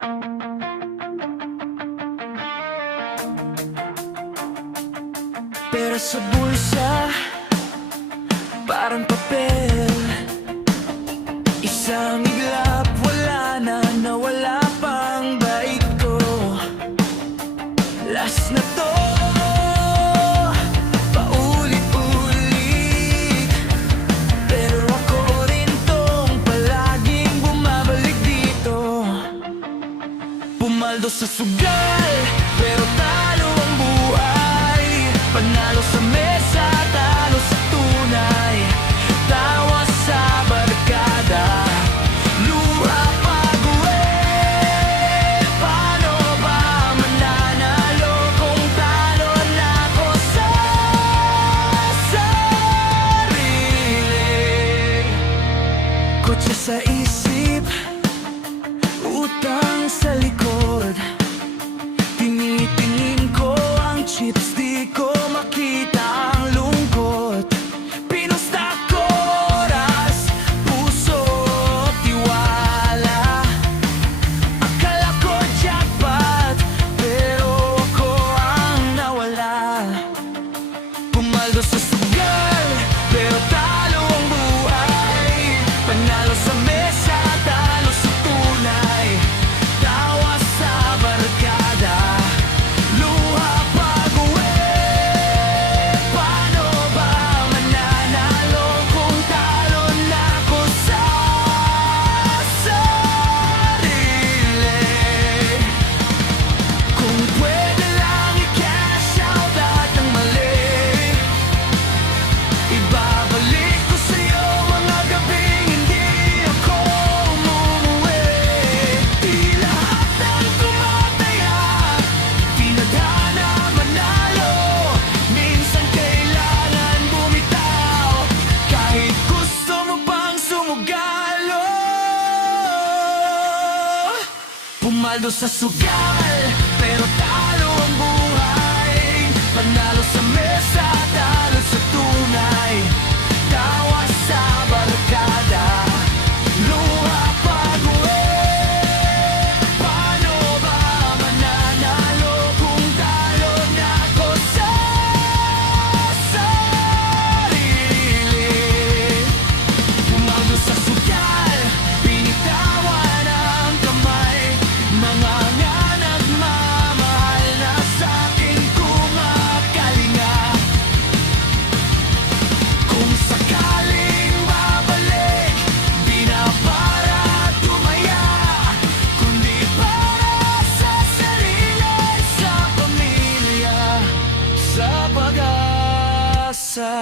Pera sa bulsa, parang papel. Isang iglap, wala na, nawala pang bait ko. Last na to, paulit-ulit. Pero ako rin tong palaging bumabalik dito. Pumaldo sa sugal, pero talo ang buhay. Panalo sa mesa, talo sa tunay. Tawa sa barkada, luha pag-uwi. Paano ba mananalo kung talo na ako sa sarili? Kotse sa isip, utang sa likod. Tinitingin ko ang chips, di ko makita ang lungkot. Pinusta ko oras, puso, tiwala. Akala ko jackpot, pero ako ang nawala. Pumaldo sa sugal, pero talo ang buhay. Panalo sa mesa, talo sa tunay. Tawa sa barkada, luha pag-uwi. Paano ba mananalo kung talo na ako sa sarili? Kung pwede lang i-cash out lahat ng mali, ibabalik ko sa'yo mga gabing hindi ako umuwi. Di lahat ng tumataya, tinadhana manalo. Minsan kailangan bumitaw, kahit gusto mo pang sumugalo. Pumaldo sa sugal, pero talo ang buhay. Panalo sa mesa, talo sa tunay. Tawa sa barkada, luha pag-uwi. Paano ba mananalo kung talo na ako sa sarili? Pumaldo sa sugal, binitawan ang kamay. Mga nga nagmamahal na sa'kin kumakalinga. Kung sakaling babalik, di na para tumaya, kundi para sa sarili, sa pamilya, sa pag-asa.